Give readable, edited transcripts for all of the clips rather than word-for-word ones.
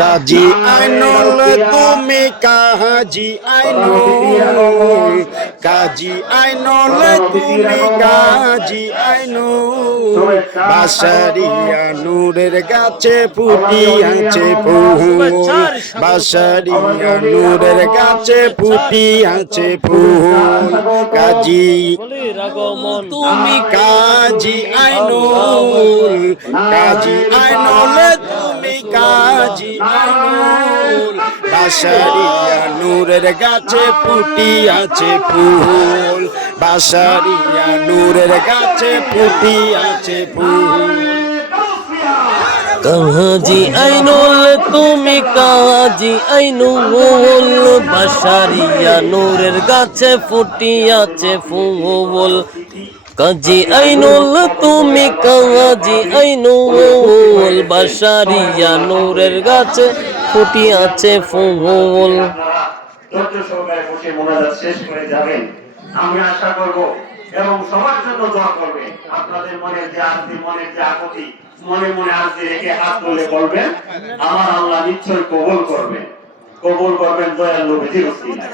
কাজী আইনুল তুমি কাজী আইনুল, কাজী আইনুল তুমি কাজী আইনুল, বাসারিয়া নূরের গাছে ফুটিয়াছে ফুল, বাসারিয়া নূরের গাছে ফুটিয়াছে ফুল, কাজী তুমি কাজী আইনুল, কাজী আইনুল তুমি কাজী আইনুল, বাসারিয়া নূরের গাছে ফুটিয়াছে ফুল, বাসারিয়া নূরের গাছে ফুটিয়াছে ফুল। কাজী আইনুল তুমি কাজী আইনুল, বাসারিয়া নূরের গাছে ফুটিয়াছে ফুল, কাজী আইনুল তুমি কাজী আইনুল, বাসারিয়া নূরের গাছে ফুটিয়াছে ফুল। আমি আশা করব এবং সবার জন্য দোয়া করবে। আপনাদের মনের যে আরতি, মনের যে আপত্তি, মনে মনে আরতি রেখে হাত তুলে বলবেন, আমার আল্লাহ নিশ্চয় কবুল করবেন, কবুল করবেন দয়াল নবীজির উসিলায়।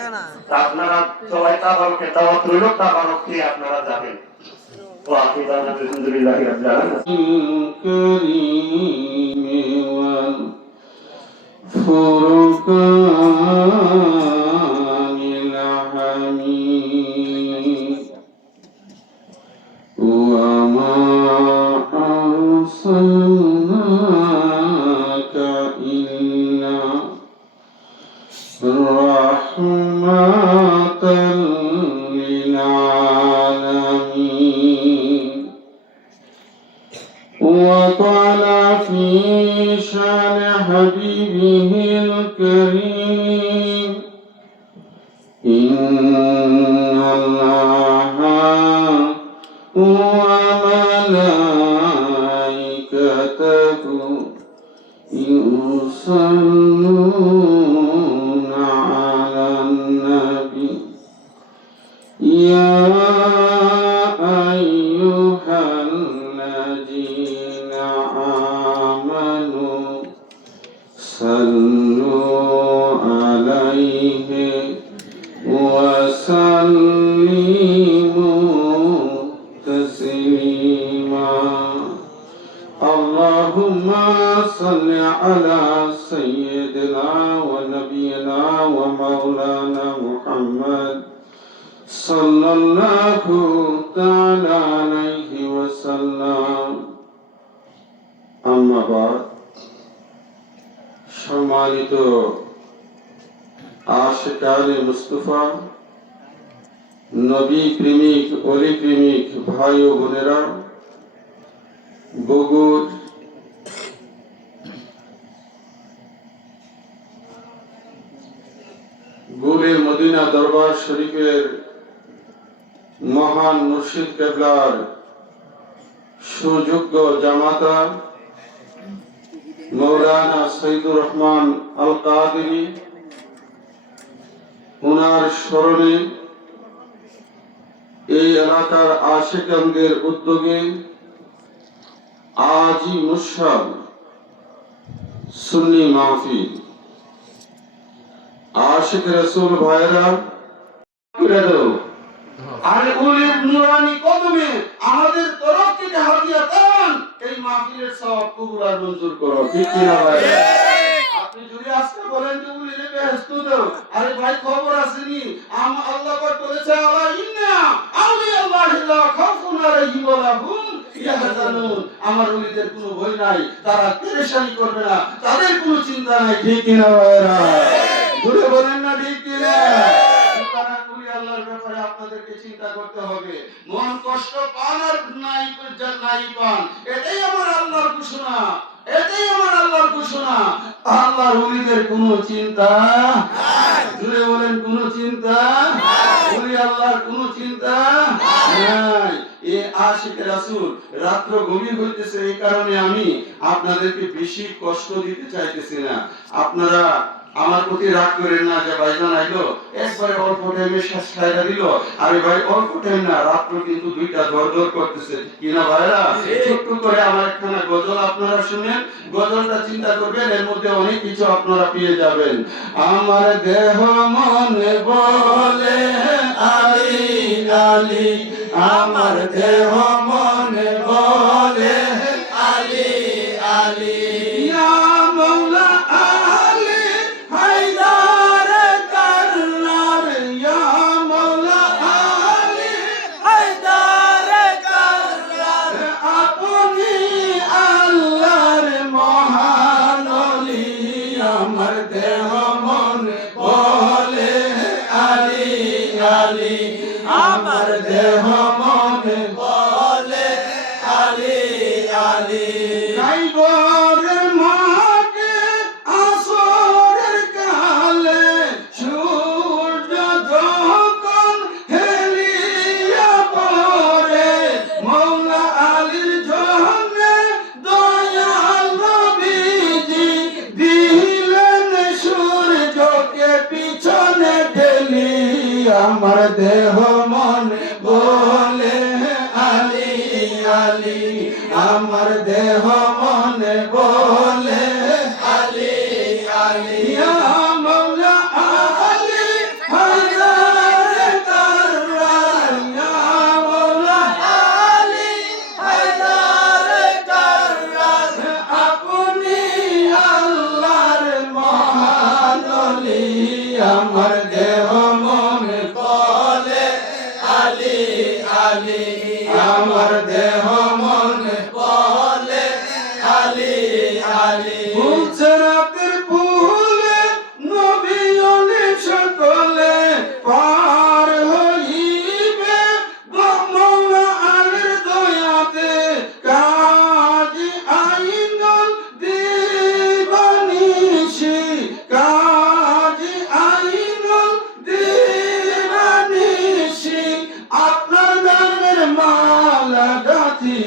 আপনারা সবাই তাবারকে দাওয়াত রইল, তাবারক খেয়ে আপনারা যাবেন। وآخر دعوانا الحمد لله رب العالمين. وما أرسلناك إلا رحمة للعالمين. وقال في شان حبيبه الكريم إن الله وملائكته يصلون على النبي يا أيها الذين آمنوا صلوا عليه وسلموا تسليما. اللهم صل على سيدنا ونبينا ومولانا محمد صلى الله تعالى عليه وسلم. أما بعد, সম্মানিত আশিকানে মুস্তাফা, নবী প্রেমিক, ওলি প্রেমিক ভাই ও বোনেরা, বগুড় গুলে মদিনা দরবার শরীফের মহান মুর্শিদ কেবলার সুযোগ্য জামাতা মৌলানা সৈয়দুর রহমান আল কাদেরী, ওনার স্মরণে এই এলাকার আশিকানদের উদ্যোগে আজি মুশাব সুন্নি মাহফিল, আশিক রাসূল ভাইরা করে দাও আর উলির নুরানি কদমে আমাদের তরফ থেকে হাদিয়া দান, এই মাহফিলের সওয়াব কবুল আর মঞ্জুর করো। ঠিক কি না ভাই? আপনি যদি আজকে বলেন যে উলিরে বেহেশত দাও, আরে ভাই খবর আসেনি, আল্লাহ পাক বলেছে আলা ইন্না আউলিয়া আল্লাহি লা খাউফুন আলাইহিম ওয়া লা হুম ইয়াহজানুন, আমার উলিদের কোনো ভয় নাই, তারা পেরেশানি করবে না, তাদের কোনো চিন্তা নাই। ঠিক কি না ভাইরা? ঘুরে বলেন না ঠিক কি না? আল্লাহর ব্যাপারে আপনাদেরকে চিন্তা করতে হবে। মন কষ্ট পান আর নাই পান, এটাই আমার আল্লাহর ঘোষণা, এটাই আমার আল্লাহর ঘোষণা। আল্লাহর ওলিদের কোনো চিন্তা নাই। জুড়ে বলেন কোনো চিন্তা নাই। ওলি আল্লাহর কোনো চিন্তা নাই। এ আশিক রাসূল, রাত্র গভীর হইতেছে, এই কারণে আমি আপনাদেরকে বেশি কষ্ট দিতে চাইতেছি না। আপনারা আমার প্রতি রাগ করেন না যে ভাইজান আইলো একবারে অল্প টাইমে শেষ খাইয়া দিল। আরে ভাই অল্প টাইম না, রাত্র কিন্তু দুইটা দর করতেছে, কিনা ভাইরা? একটু করে আমার একখানা গজল আপনারা শুনেন, গজলটা চিন্তা করবেন, এর মধ্যে অনেক কিছু আপনারা পেয়ে যাবেন। আমার দেহ মনে বলে আলী আলী, আমার দেহ মনে বলে আলী আলী, ইয়া মৌলা আলী হায়দার কাররার, ইয়া মৌলা আলী হায়দার কাররার, আপনি আল্লাহর মহান ওলি, আমার দেহ মনে বলে আলী আলী, আমার দেহ মনে বলে আলী আলী। গাইবরের মাকে আসরের কালে সূর্য যখন হেলিয়া পড়ে, মৌলা আলীর জন্যে দয়াল নবীজি দিলেন সূর্যকে পিছনে ঠেলি, আমার দেহ মনে বলে আলী আলী, আমার দেহ মনে বলে আলী আলী, ইয়া মৌলা আলী হায়দার কাররার, ইয়া মৌলা আলী হায়দার কাররার, আপনি আল্লাহর মহান ওলি, আমার দেহ মনে বলে আলী আলী, আমার দেহ মনে বলে আলী আলী। ফুলছে রাতের ফুলে নবী অনেক সকলে পার হইবে, মৌলা আলীর দয়াতে কাজী আইনুল দিবানিশি, কাজী আইনুল দিবানিশি, আপনার নামের মালা গাঁথি,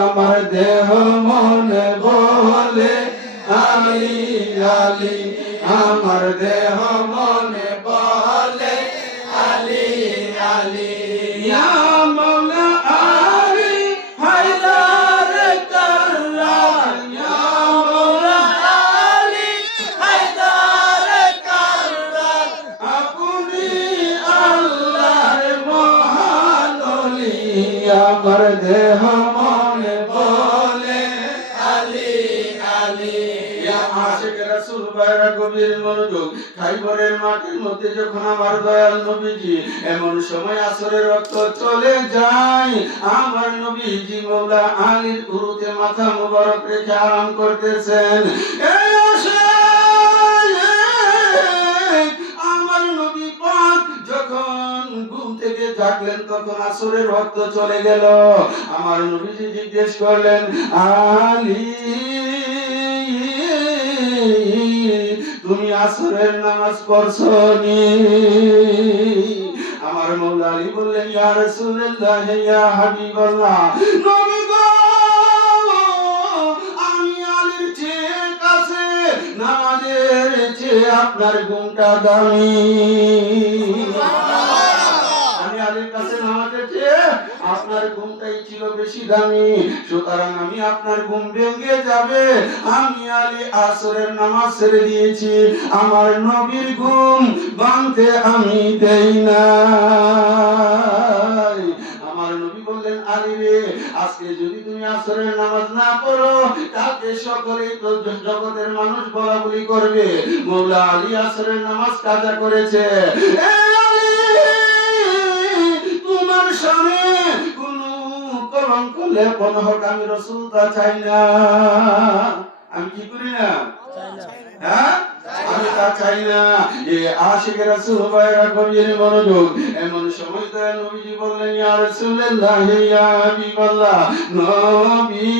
আমার দেহ মনে বলে আলী আলী, আমার দেহ মনে বলে আলী আলী, ইয়া মৌলা আলী হায়দার কাররার, ইয়া মৌলা আলী হায়দার কাররার, আপনি আল্লাহর মহান ওলি, আমার দেহ মনে বলে আলী আলী। ইয়া আশিক রাসূল ভাইরা গভীর মনোযোগ, খাইবরের মাটির মধ্যে যখন আমার দয়াল নবীজি এমন সময় আসরের রক্ত চলে যায়, আমার নবীজি মৌলা আলীর উরুতে মাথা মুবারক রেখে আরাম করতেছেন। এই আশিক, আমার নবী পাক যখন ঘুম থেকে জাগলেন তখন আসরের রক্ত চলে গেল। আমার নবীজি জিজ্ঞেস করলেন, আলী তুমি আসরের নামাজ পড়ছনি? আমার মৌলা আলী বললেন, ইয়া রাসূলুল্লাহ, ইয়া হাবিবাল্লাহ, নবী গো, আমি আলীর চেয়ে কাছে, নামাজের চেয়ে আপনার ঘুমটা দামি। আমি আলীর কাছে নামাজের চেয়ে আপনার ঘুমটাই ছিল বেশি দামি, সুতরাং আমি আপনার ঘুম ভেঙে যাবে, আমি আলী আসরের নামাজ ছেড়ে দিয়েছি, আমার নবীর ঘুম ভাঙতে আমি দেই না। আমার নবী বললেন, আলী রে, আজকে যদি তুমি আসরের নামাজ না পড়ো, কালকে সকলেই তো জগতের মানুষ বলা বলি করবে মৌলা আলী আসরের নামাজ কাজা করেছে। তোমার সামনে কোন কলঙ্ক লেপন হোক, আমি রাসূল তা চাই না। আমি কি করি না? হ্যাঁ, আমি তা চাই না। এ আশিক রাসূল ভাইরা গভীর মনোযোগ, এমন সময় তো নবীজি বললেন, ইয়া রাসূলুল্লাহ, ইয়া হাবিবাল্লাহ, নবী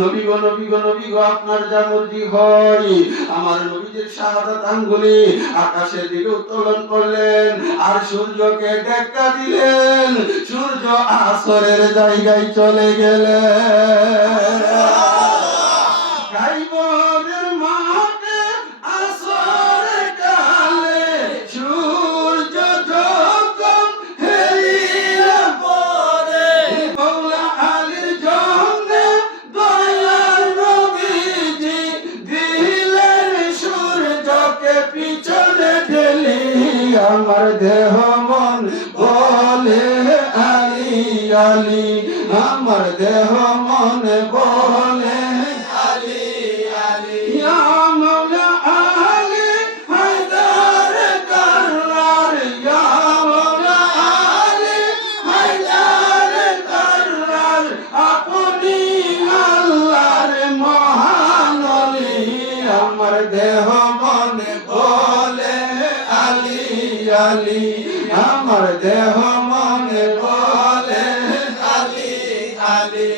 নবী গো, নবী গো, নবী গো, আপনার যা মর্জি হয়। আমার নবীজির শাহাদাত আঙ্গুলি আকাশের দিকে উত্তোলন করলেন আর সূর্যকে ধাক্কা দিলেন, সূর্য আসরের জায়গায় চলে গেলেন। আমার দেহ মন বলে আলী আলী, আমার দেহ মন বলে আলী আলী। ইয়া মাওলা আলী হায়দার কাররার, ইয়া মাওলা আলী হায়দার কাররার, আপনি আল্লাহর মহান ওলি। আমার দেহ মন বলে আলী আলী, আমার দেহ মন বলে আলী আলী।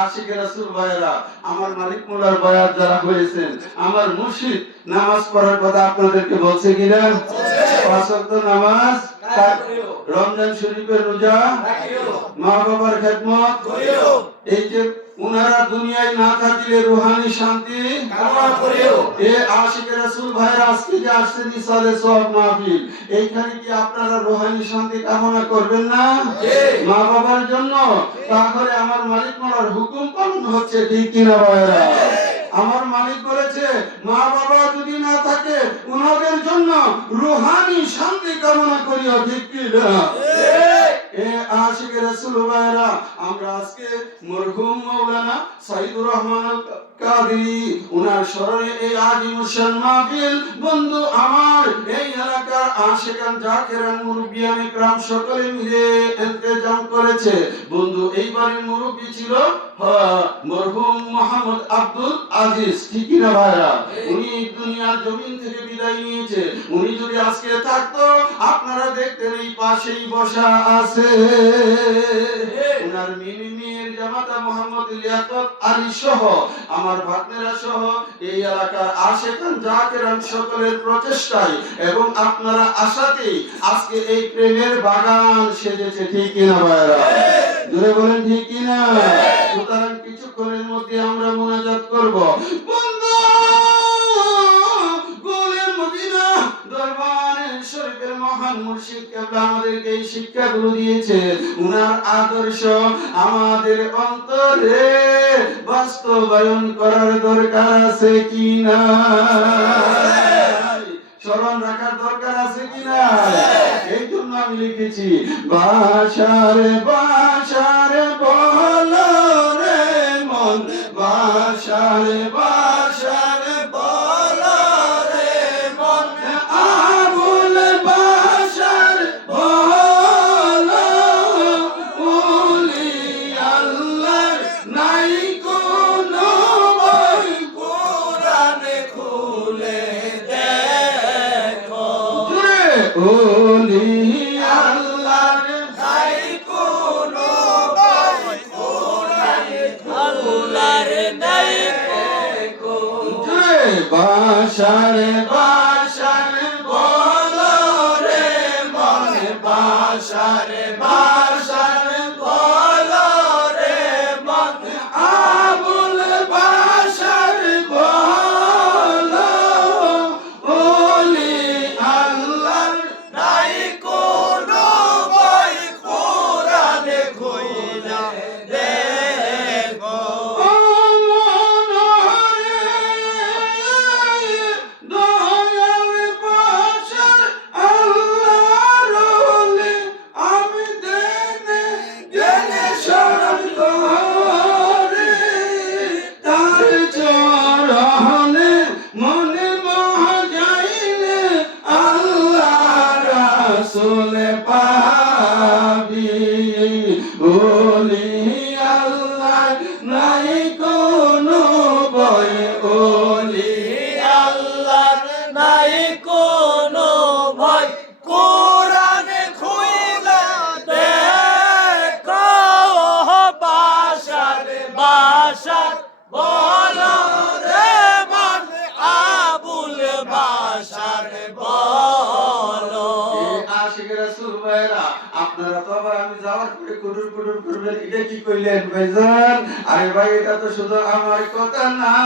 আশিক রাসূল ভাইরা, আমার মালিক মোল্লার বয়াত যারা হয়েছেন, আমার মুর্শিদ নামাজ পড়ার কথা আপনাদেরকে বলছে কিনা? 5 ওয়াক্ত নামাজ, রমজান শরীফের রোজা, মা বাবার খেদমত করিও। এই যে উনারা দুনিয়ায় না থাকলে রূহানি শান্তি কামনা করিও। এ আশিক রাসূল ভাইরা আজকে যে আসছেন ইসালে সওয়াব মাহফিল, এইখানে কি আপনারা রূহানি শান্তি কামনা করবেন না? মা বাবার জন্য। তাহলে আমার মালিক মোল্লার হুকুম পালন হচ্ছে, ঠিক কিনা ভাইরা? আমার মালিক বলেছে মা বাবা যদি না থাকে উনাদের জন্য রূহানি শান্তি কামনা করিও, ঠিক কিনা? এ আশিক রাসূল ভাইরা, আমরা আজকে মরহুম মাওলানা সাইদুর রহমান আল কাদেরী উনার স্মরণে এই আজিমুশান মাহফিল বন্ধু আমার এই এলাকার আশিকান জাকিরান মুরব্বিয়ান ইকরাম সকলে মিলে ইন্তেজাম করেছে। বন্ধু এইবারের মুরব্বি ছিল মরহুম মোহাম্মদ আব্দুল আজিজ, ঠিক না ভাইরা? উনি দুনিয়ার জমিন থেকে বিদায় নিয়েছে। উনি যদি আজকে থাকতো আপনারা দেখতেন এই পাশেই বসা আছে। উনার মেয়ের জামাতা মোহাম্মদ লিয়াকত আলী সহ আমার ভাগ্নেরা সহ এই এলাকার আশিকান জাকিরান সকলের প্রচেষ্টায় এবং আপনারা আশাতেই আজকে এই প্রেমের বাগান সেজেছে, ঠিক কিনা ভাইরা? জোরে বলেন ঠিক কিনা? সুতরাং কিছুক্ষণের মধ্যে আমরা মোনাজাত করব। বন্ধু গোলে মদিনা দরবারে শরীফের মহান মুর্শিদ কেবলা আমাদেরকে এই শিক্ষাগুলো দিয়েছে। উনার আদর্শ আমাদের অন্তরে বাস্তবায়ন করার দরকার আছে কিনা? স্মরণ রাখার দরকার আছে কিনা? এই জন্য আমি লিখেছি বাসারে বাসারে বলো রে মন, বাসারে বাসারে বলো রে মন, আবুল বাসার বলো ওলি আল্লাহর নাই কোনো বই কোরআনে খুলে দেখো। ওলি আল্লাহর নাই কোনো বই কোরআনে আল্লাহর নাই কোনো। বাসারে বাসারে বলো রে মন, বাসারে বাসারে বলো রে মন, আবুল বাসার বলো ওলি আল্লাহর নাই কোনো বই কোরআনে খুলে দেখো। ও মনোহরে দয়াল বাসার আল্লাহর ওলি, আমি দেনে দেনে শরণ করে তার চরণে মনে মোহ যাইলে আল্লাহ রাসূল পাবি। ওলি আল্লাহ নাই কোনো বই, ওলি আল্লাহর নাই কোনো ভয় কোরআনে খুইলা দেখো। বাসার বাসার বলো রে মন, আবুল বাসার বলো। আশিক রাসূল ভাইরা, আপনারা তো আবার আমি যাওয়ার পরে কুটুর কুটুর করবেন, এটা কি কইলেন ভাইজান? আরে ভাই, এটা তো শুধু আমার কথা না,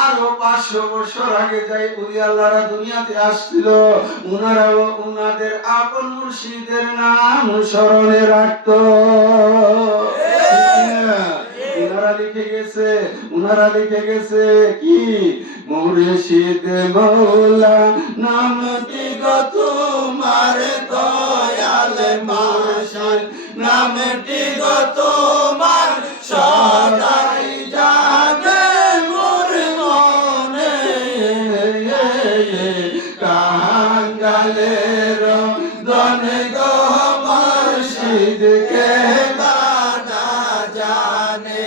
আরো 500 বছর আগে যাই উলি আল্লাহরা দুনিয়াতে আসছিল, উনারাও উনাদের আপন মুর্শিদের নাম স্মরণে রাখতো। উনারা উনারা লিখে গেছে কি মুর্শিদ মৌলা নামটি গো তোমার দয়াল মাশাল নামটি গো তোমার সদাই জাগে মোর মনে কাঙ্গালের দনে গো মুর্শিদ কে বানা জানে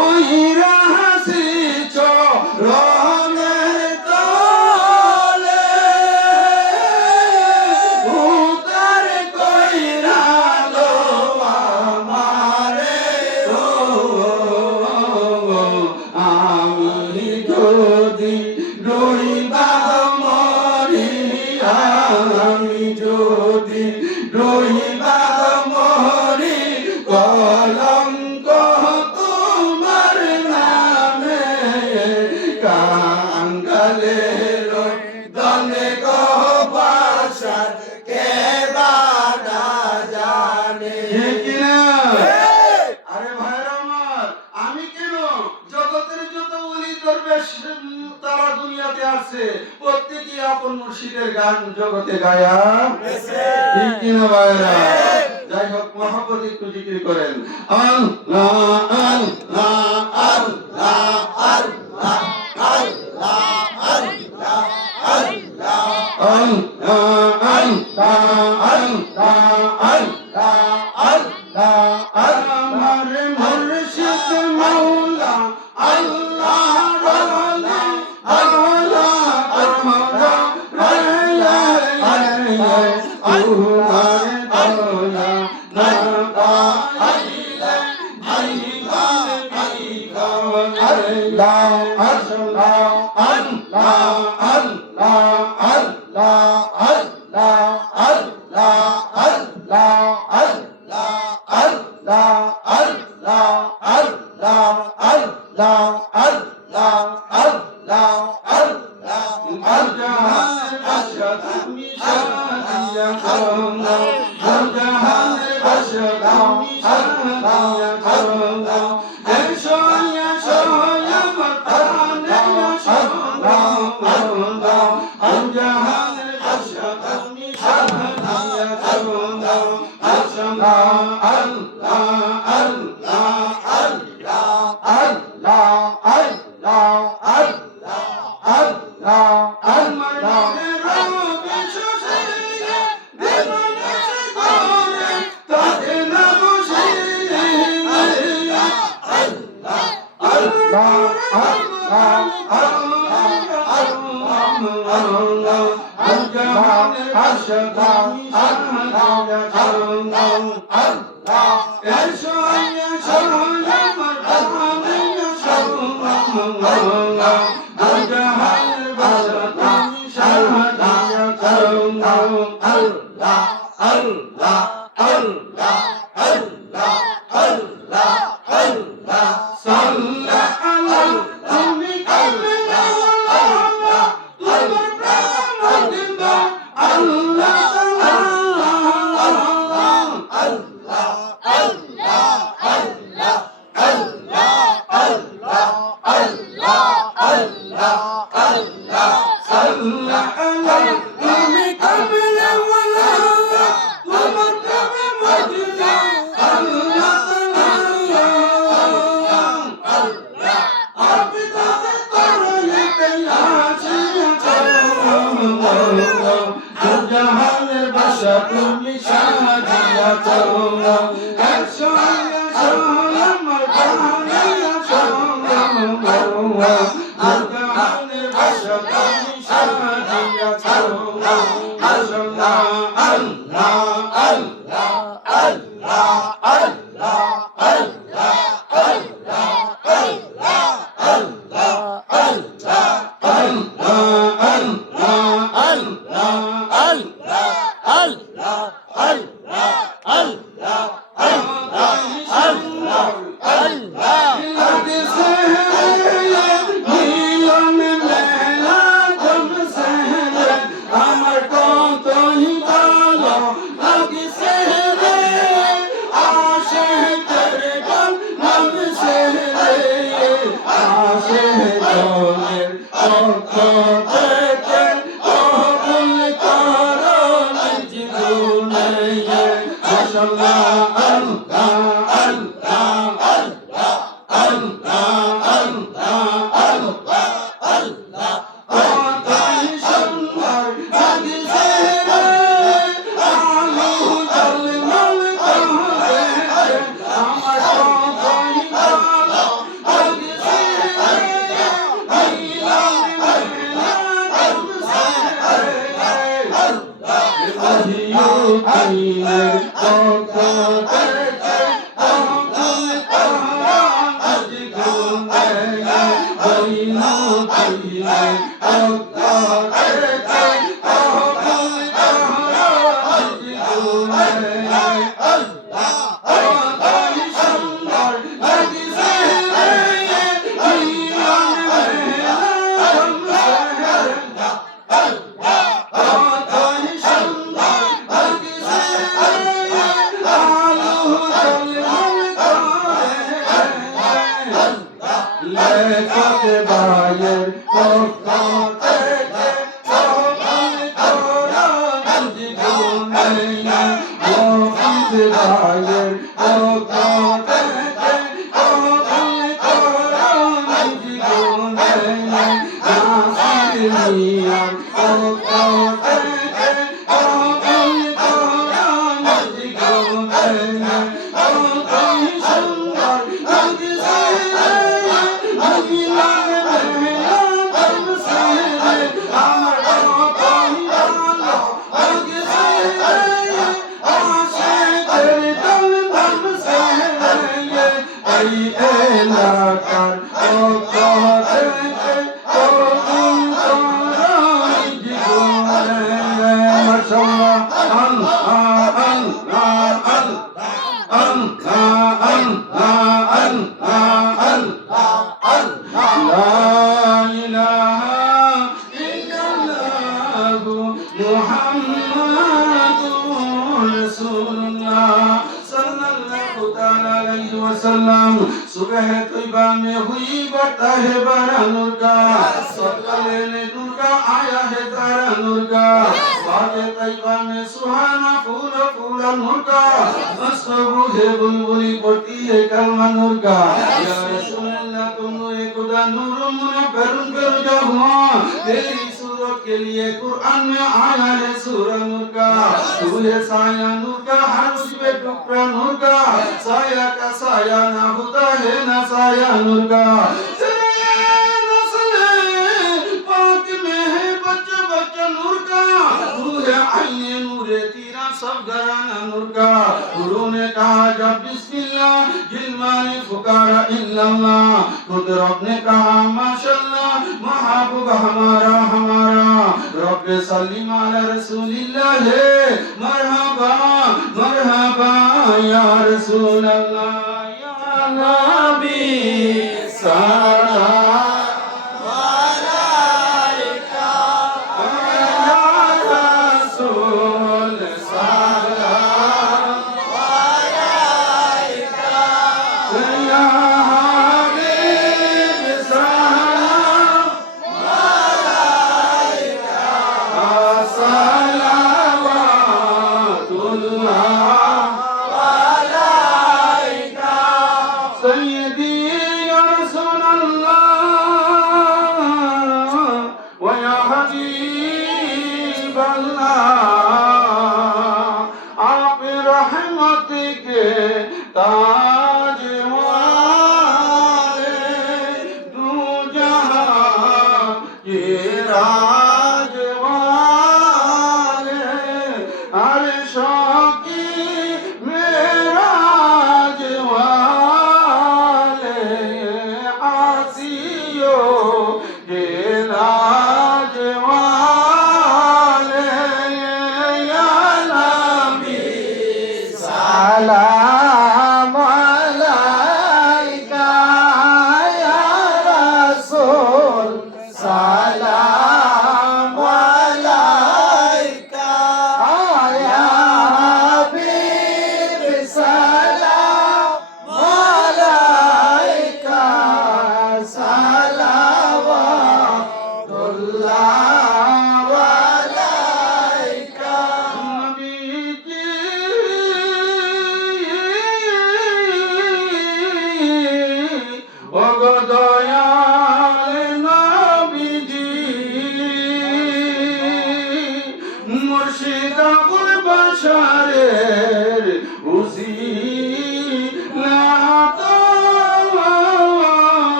ওইরা হাসি চরণের তলে উতার কইরা লো আমারে ও আমি যদি রইবা মরি আমি যদি রইবা মরি কলঙ্ক তোমার নামে কাঙ্গালের দনে গো বাসার কে বানা জানে কিনা আরে ভাইরা আমার আমি কেন জগতের যত ওলি দরবেশ তারা দুনিয়াতে আছে প্রত্যেকই আপন মুর্শিদের গান জগতে গায়া ঠিক কিনা ভাইরা যাই হোক মহব্বত একটু জিকির করেন আল্লাহ আল্লাহ আল্লাহ আল্লাহ আল্লাহ আল্লাহ আল্লাহ আল্লাহ আল্লাহ আল্লাহ আমার মুর্শিদ মাওলা আল্লাহ রালা আল্লাহ বইনুতিরে অক্কাতে কবুল করো জীবনে কতই সুন্দর লাগিছে রে জীবন কতই সুন্দর লাগিছে রে আলো ঝলমল করে লেখক ভাইয়ের পক্ষ থেকে কবুল করো জীবনে মফিজ ভাইয়ের পক্ষ থেকে কবুল করো জীবনে নাসির মিয়ার পক্ষ থেকে কবুল করো জীবনে কতই সুন্দর লাগিছে सुबह तैयबा में हुई बता है बारा नूर का सकले ने नूर का आया है तारा नूर का बागे तैयबा में सुहाना फूल फूल नूर का मस्तबू है बुलबुली पड़ती है कलमा नूर का या रसूलल्लाह तुम एक खुदा नूर मुनव्वर कर हुआ तेरी सूरत के लिए कुरान में आया है सूरह नूर का तू है साया नूर का हर उसमें टुकड़ा नूर का साया का साया ना होता है ना साया नूर का तेरे नस्ल पाक में है बच्चा बच्चा नूर का तू है आईने नूर तेरा सब घराना नूर का गुरु ने कहा जब बिस्मिल्लाह जिलमानी फुकारा इल्लल्लाह खुद रब ने कहा माशाअल्लाह महबूब हमारा हमारा रब सल्ली अला रसूलिल्लाह मरहबा मरहबा या रसूल अल्लाह या नबी सलाम अलैका या रसूल सलाम अलैका या हबीब सलाम अलैका सलावतुल्लाह अलैका सय्यदी या रसूल अल्लाह व या हबीब अल्लाह आप रहमत के ताज वाले दू जहां के राज वाले अर्शों की मेराज वाले आसियों के लाज वाले या नबी सलाम अलैका या रसूल सलाम अलैका या हबीब सलाम अलैका सलावतुल्लाह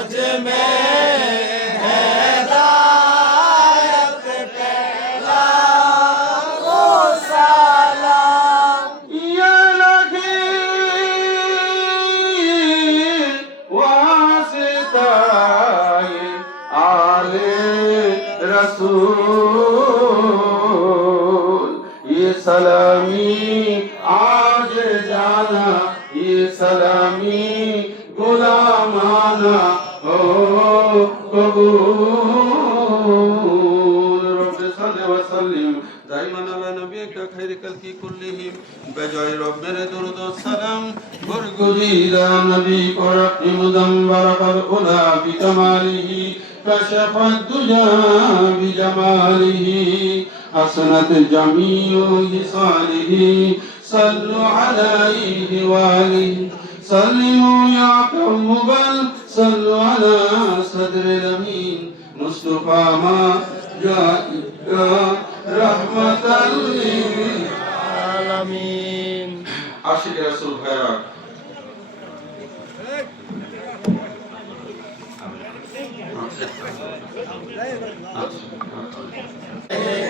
আজ মেহেদায়েত পেলাম ও সালাম। ইয়া লাহি ওয়াসিতায়ে আলে রসূল ये सलामी आज जाना ये सलामी गुलामाना ओ कबूल रब सल्लि व सल्लिम दाइमन अला नबीका खैर खल्की कुल्लिहिम बजाय रब मेरे दुरूद व सलाम गुरगुजीला नबी को रखी मुदम्बर पर उला बिकमालिही कशफ दुजा बिजमालिही حسنت جميع خصاله صلوا عليه وآله سلموا يا قوم بل صلوا على صدر الأمين مصطفى ما جاء رحمة للعالمين عاشق رسول خيرات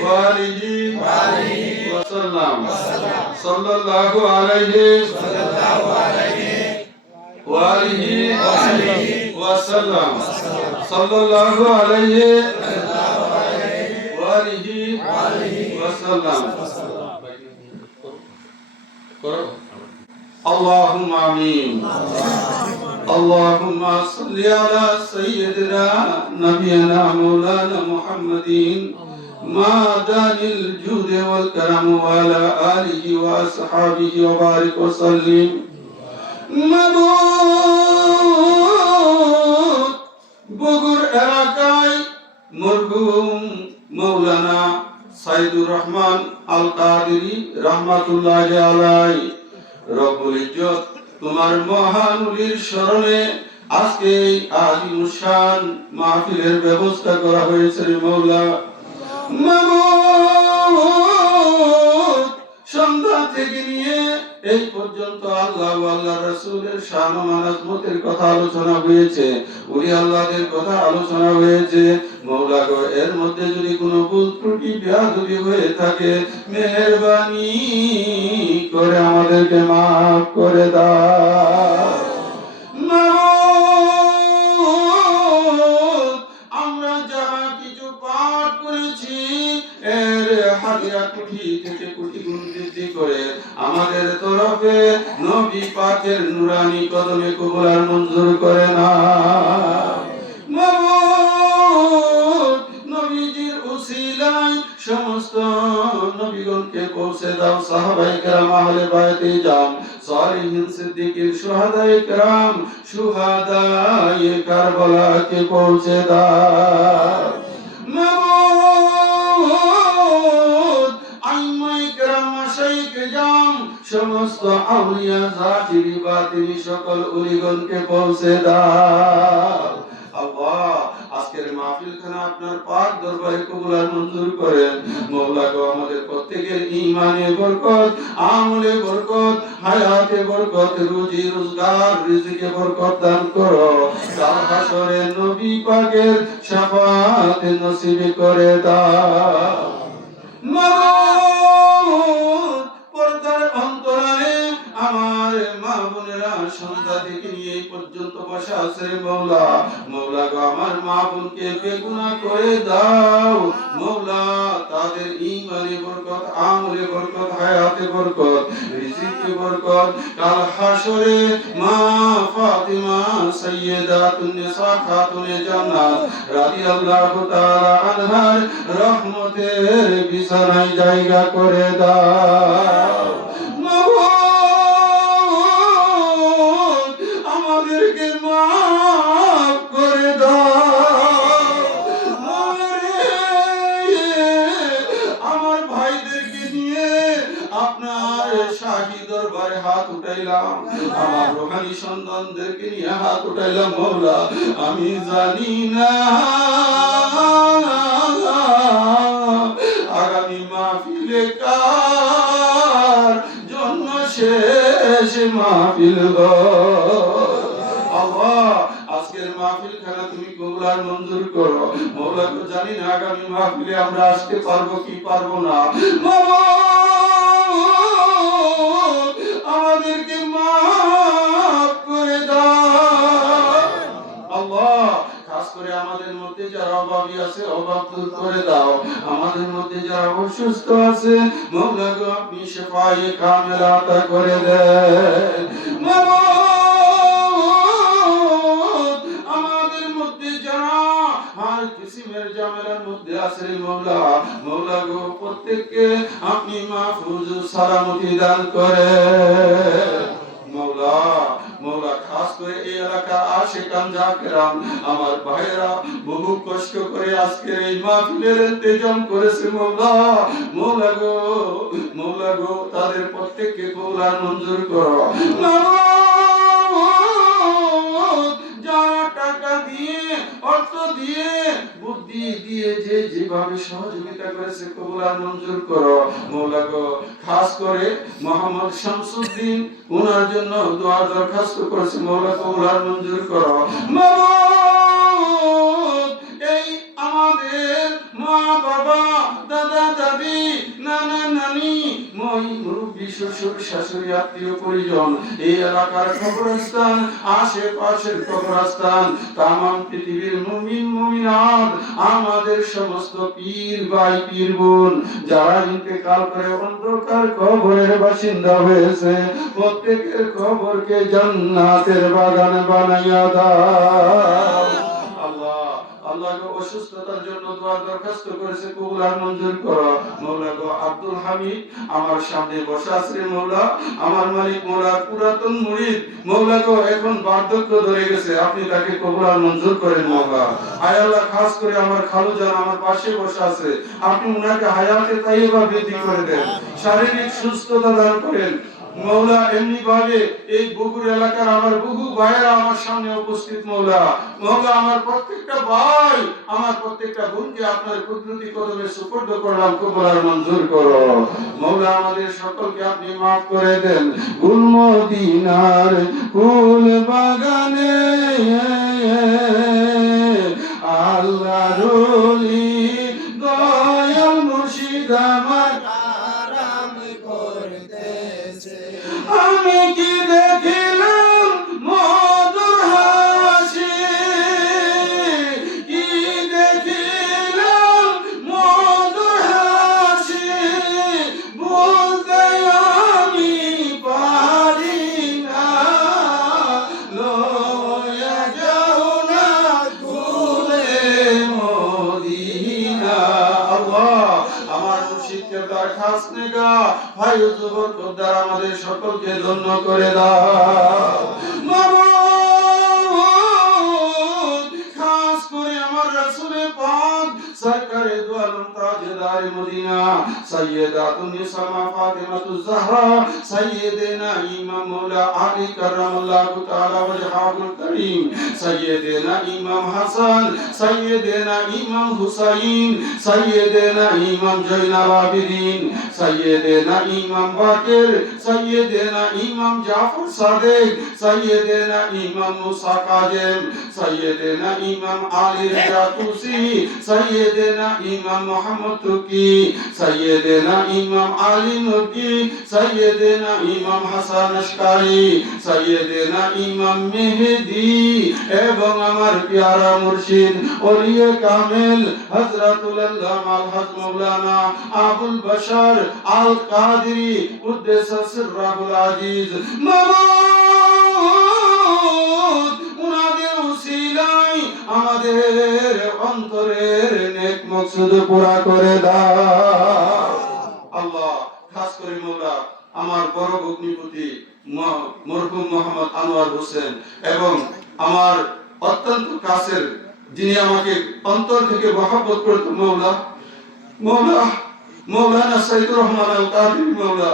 وآله وسلم صلى الله عليه وآله وسلم صلى الله عليه وآله وسلم اللهم آمين اللهم صل على سيدنا نبينا مولانا محمد معدن الجود والكرم وعلى آله وأصحابه وبارك وسلم মাবুদ বগুর এলাকায় মরহুম মৌলানা সাইদুর রহমান আল কাদেরী রাহমাতুল্লাহি আলাইহি রব্বুল ইজ্জত তোমার মহান ওলির স্মরণে আজকে আজিমুশান মাহফিলের ব্যবস্থা করা হয়েছে মৌলা মাবুদ সন্ধ্যা থেকে নিয়ে এই পর্যন্ত আল্লাহ ও আল্লাহর রাসূলের শান ও মানাজমতের কথা আলোচনা হয়েছে ওলি আল্লাহদের কথা আলোচনা হয়েছে মওলা গো এর মধ্যে যদি কোনো ভুল ত্রুটি বেয়াদবি হয়ে থাকে মেহেরবানি করে আমাদেরকে maaf করে দাও মাবুদ আমরা যাহা কিছু পাঠ করেছি এর হাদিয়া কোটি থেকে কোটি গুণ বৃদ্ধি করে আমাদের তরফে নবী পাকের নুরানি কদমে কবুল আর মঞ্জুর করে না মাবুদ নবীজির উসিলায় সমস্ত নবীগণকে পৌঁছে দাও সাহাবায়ে কেরাম আহলে বায়তে জাম সালিহিন সিদ্দিকিন শুহাদায়ে কেরাম শুহাদায়ে কারবালাকে পৌঁছে দাও মাবুদ আইমায়ে কেরাম মাশায়েখে জাম সমস্ত আউলিয়া জাহিরি বাতিনি সকল ওলিগণকে পৌঁছে দাও আল্লাহ আজকের মাহফিলখানা আপনার পাক দরবারে কবুল আর মঞ্জুর করেন মওলা গো আমাদের প্রত্যেকের ঈমানে বরকত আমলে বরকত হায়াতে বরকত রুজি রোজগার রিজিকে বরকত দান করো কাল হাসরে নবী পাকের শাফাত নসিব করে দাও মাবুদ পর্দার অন্তরালে আমার মা বোনেরা সন্ধ্যা থেকে নিয়ে এই পর্যন্ত বসা আছে মওলা মওলা গো আমার মা বোনকে বেগুনাহ করে দাও মওলা তাদের ঈমানে বরকত আমলে বরকত হায়াতে বরকত রিজিকে বরকত কাল হাসরে মা ফাতিমা সাইয়্যিদাতুন নিসা খাতুনে জান্নাত রাদিয়াল্লাহু তাআলা আনহার রহমতের বিছানায় জায়গা করে দাও মাবুদ আমাদেরকে maaf করে দাও আমার ভাইদেরকে নিয়ে আপনার শাহী দরবারে হাত উঠাইলাম আমার রোহানি সন্তানদেরকে নিয়ে হাত উঠাইলাম মওলা আমি জানি না আগামী মাহফিলে কার জন্য শেষ মাহফিল গো আল্লাহ আজকের মাহফিল কবুল আর মঞ্জুর করো। মওলা গো জানি না আগামী মাহফিলে আমরা আসতে পারবো কি পারবো না। আমাদেরকে মাফ করে দাও আল্লাহ। খাস করে আমাদের মধ্যে যারা অভাবী আছে অভাব দূর করে দাও। আমাদের মধ্যে যারা অসুস্থ আছে মওলা গো আপনি শিফায়ে কামিল আতা করে দেন। আমাদের মধ্যে যারা আর কিসিমের ঝামেলার মধ্যে আছে মওলা, মওলা গো প্রত্যেককে আপনি মাহফুজ সালামতি দান করে মওলা। মওলা খাস করে এই এলাকার আশিকান জাকিরান আমার ভাইরা বহু কষ্ট করে আজকে এই মাহফিলের ইন্তজাম করেছে মওলা। মওলা গো তাদের প্রত্যেককে কবুল আর মঞ্জুর করো। যারা টাকা দিয়ে অর্থ দিয়ে বুদ্ধি দিয়ে যে যেভাবে সহযোগিতা করেছে কবুল আর মঞ্জুর করো মওলা গো। খাস করে মোহাম্মদ শামসুদ্দিন ওনার জন্য দোয়া দরখাস্ত করেছে মওলা কবুল আর মঞ্জুর করো। এই আমাদের মা বাবা দাদা দাদি নানা নানি মুরব্বী শ্বশুর শাশুড়ি আত্মীয় পরিজন এই এলাকার কবরস্থান আশেপাশের কবরস্থান তামাম পৃথিবীর মুমিন মুমিনাত আমাদের সমস্ত পীর ভাই পীর বোন যারা ইন্তেকাল করে অন্ধকার কবরের বাসিন্দা হয়েছে প্রত্যেকের কবরকে জান্নাতের বাগান বানাইয়া দাও আল্লাহ। আল্লাহ গো অসুস্থতার জন্য দোয়া দরখাস্ত করেছে কবুল আর মঞ্জুর করো মওলা গো। আব্দুল হামিদ আমার সামনে বসে আছে মওলা, আমার মালিক মওলা পুরাতন মুরিদ মওলা গো এখন বার্ধক্য ধরে গেছে আপনি তাকে কবুল আর মঞ্জুর করেন মওলা। আয় আল্লাহ খাস করে আমার খালু জান আমার পাশে বসে আছে আপনি উনাকে হায়াতে তাইয়্যিবা বৃদ্ধি করে দেন, শারীরিক সুস্থতা দান করেন মওলা। এমনি ভাবে এই বগুড়া এলাকার আমার বহু ভাইরা আমার সামনে উপস্থিত মওলা। মওলা আমার প্রত্যেকটা ভাই আমার প্রত্যেকটা বোনকে আপনার কুদরতি কদমে সুপুর্দ করলাম কবুল আর মঞ্জুর করো মওলা। আমাদের সকলকে আপনি maaf করে দেন। গুল মদিনার ফুল বাগানে আল্লাহর ওলি দয়াল মুর্শিদ আমার আমি কি দেখিলাম মধুর হাসি, কি দেখিলাম মধুর হাসি বলতে আমি পারি না। লয়া যাও না তুলে মদিনা আল্লাহ। আমার মুর্শিদকে দরখাস্ত নেগা ভাই যুবক খোদার আমাদের সকলকে ধন্য করে দাও মাবুদ। খাস করে আমার রাসূলে পাক সরকারে দু আলম তাজদার মদিনা সাইয়্যিদাতুন নিসা ফাতিমাতুজ জাহরা সাইয়্যিদিনা ইমাম মাওলা আলী কাররামাল্লাহু তাআলা ওয়াজহাহুল কারীম সাইয়্যিদিনা ইমাম হাসান সাইয়্যিদিনা ইমাম হুসাইন সাইয়্যিদিনা ইমাম জয়নাল আবেদিন সাইয়্যিদিনা ইমাম বাকির সাইয়্যিদিনা ইমাম জাফর সাদিক সাইয়্যিদিনা ইমাম মুসা কাযিম সাইয়্যিদিনা ইমাম আলী রিজা তুসি সাইয়্যিদিনা ইমাম মুহাম্মদ তুকি সাইয়্যিদিনা ইমাম আলী নুকি সাইয়্যিদিনা ইমাম হাসান আশকারি সাইয়্যিদিনা ইমাম মেহেদি এবং আমার প্যারা মুর্শিদ ওলিয়ে কামিল হযরতুল আল্লামা আল-হজ মাওলানা আবুল বশর আল কাদেরী কুদ্দুস সিররাহুল আজিজ মাবুদ উনাদের উসিলায় আমাদের অন্তরের নেক মকসুদ পুরা করে দাও আল্লাহ। খাস করে মওলা আমার বড় ভগ্নিপতি মরহুম মোহাম্মদ আনোয়ার হোসেন এবং আমার অত্যন্ত কাছের যিনি আমাকে অন্তর থেকে মহব্বত করতেন মৌলানা সাইদুর রহমান আল কাদেরী মওলা,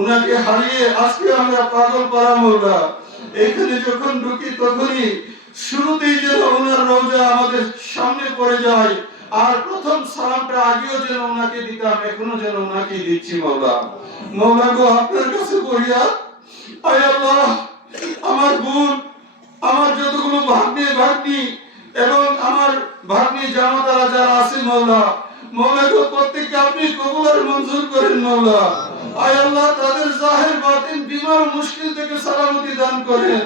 উনাকে হারিয়ে আজকে আমরা পাগল পারা মওলা। এখানে যখন ঢুকি তখনই শুরুতেই যেন ওনার রওজা আমাদের সামনে পড়ে যায় আর প্রথম সালামটা আগেও যেন ওনাকে দিতাম এখনো যেন ওনাকে দিচ্ছি মওলা। মওলা গো আপনার কাছে ফরিয়াদ, আয় আল্লাহ আমার বোন আমার যতগুলো ভাগ্নি এবং আমার ভাগ্নি জামাতারা যারা আছে মওলা, মওলা গো প্রত্যেককে আপনি কবুল আর মঞ্জুর করেন মওলা। আয় আল্লাহ তাদের জাহির বাতিন বিমার মুশকিল থেকে সালামতি দান করেন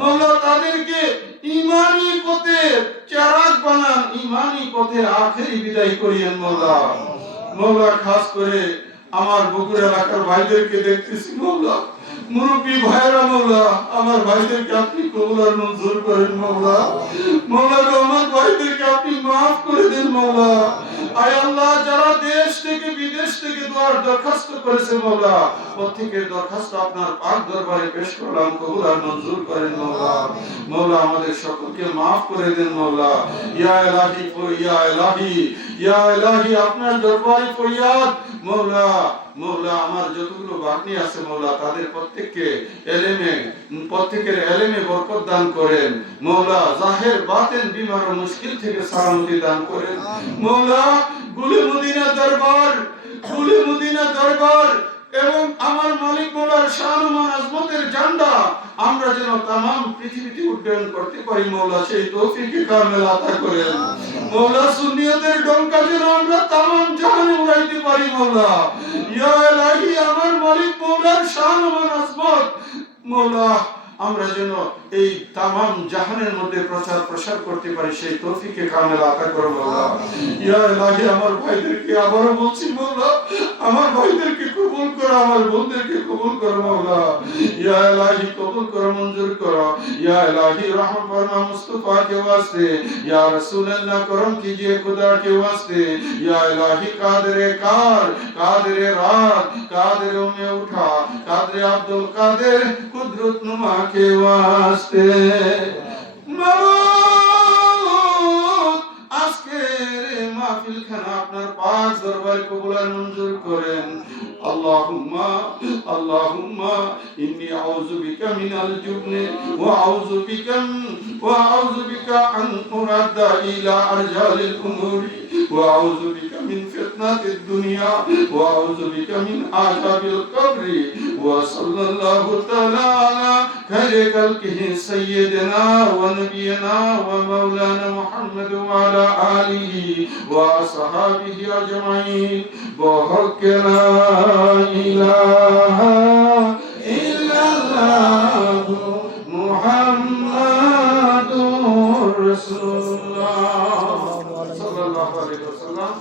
মওলা। তাদেরকে ঈমানি পথে চারাক বানান, ঈমানি পথে আখেরি বিদায় করিয়েন মওলা। মওলা খাস করে আমার বগুড়া এলাকার ভাইদেরকে দেখতেছি মওলা, মুরব্বী ভাইরা মওলা, আমার ভাইদেরকে আপনি কবুল আর মঞ্জুর করেন মওলা। মওলা গো আমার ভাইদেরকে আপনি মাফ করে দেন মওলা। আয় আল্লাহ যারা দেশ থেকে বিদেশ থেকে দোয়ার দরখাস্ত করেছে মওলা, প্রত্যেকের দরখাস্ত আপনার পাক দরবারে পেশ করলাম, কবুল আর মঞ্জুর করেন মওলা। মওলা আমাদের সকলকে মাফ করে দেন মওলা। ইয়া ইলাহি ইয়া ইলাহি ইয়া ইলাহি আপনার দরবারে ফরিয়াদ মওলা। মওলা আমার যতগুলো বাকি আছে মওলা তাদের প্রত্যেকের এলেমে বরকত দান করেন মওলা। জাহির বাতিন বিমার ও মুশকিল থেকে সালামতি দান করেন মওলা। গুলে মদিনা দরবার এবং আমার মালিক মওলার শান ও আজমতের ঝান্ডা আমরা যেন तमाम পৃথিবীতে উড্ডয়ন করতে পারি মওলা, সেই তৌফিকে কামেল আতা করেন মওলা। সুন্নিয়তের ডঙ্কা যেন আমরা तमाम জাহানে উড়াইতে পারি মওলা। ইয়া ইলাহি আমার মালিক মওলার শান ও আজমত মওলা আমরা যেন এই तमाम জাহানের মধ্যে প্রচার প্রসার করতে পারি, সেই তৌফিকে কামেল আতা করো মওলা। ইয়া ইলাহি আমার ভাইদেরকে আবারো বলছি মওলা, আমার ভাইদেরকে কবুল করো, আমার বোনদেরকে কবুল করো মওলা। ইয়া ইলাহি কবুল করো, মঞ্জুর করো। ইয়া ইলাহি रहम फरमा मुस्तफा के वास्ते, या रसूल अल्लाह करम कीजिए खुदा के वास्ते। या इलाही कादरे कार, कादरे रात, कादरे में उठा, कादरे अब्दुल कादिर कुदरत नुमा के वास्ते। আজকের মাহফিল খানা আপনার পাক দরবারে কবুল আর মঞ্জুর করেন। আল্লাহুম্মা ইন্নী আউযু বিকা মিনাল জুবনি ওয়া আউযু বিকা আন উরাদ্দা ইলা আরজালিল উমুরি ওয়া আউযু বিকা মিন ফিতনাতিদ দুনিয়া ওয়া আউযু বিকা মিন আযাবিল কবরি ওয়া সাল্লাল্লাহু তাআলা আলা খায়রি খালকিহি সাইয়্যিদিনা ওয়া নাবিয়িনা ওয়া মাওলানা মুহাম্মদ ওয়া আলা আলিহি ওয়া আসহাবিহি আজমাইন বহকে লা ইলাহা ইল্লাল্লাহু মুহাম্মাদুর রাসূলুল্লাহ সাল্লাল্লাহু আলাইহি ওয়াসাল্লাম।